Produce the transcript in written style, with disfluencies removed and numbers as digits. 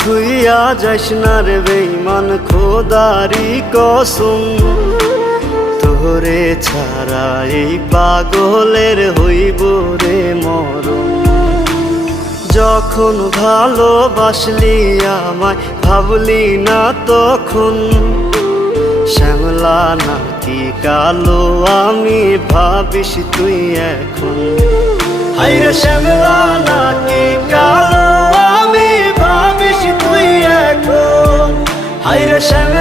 থুইয়া যাইস না রে বেঈমান খোদারি কসম, তোরে ছাড়া এই পাগলের হইব রে মরণ। যখন ভালোবাসলি আমায় ভাবলি না তখন, শ্যামলা নাকি কালো আমি ভাবিস তুই এখন। হায়রে শ্যামলা নাকি কালো আমি ভাবিস তুই এখন। হায়রে শ্যামলা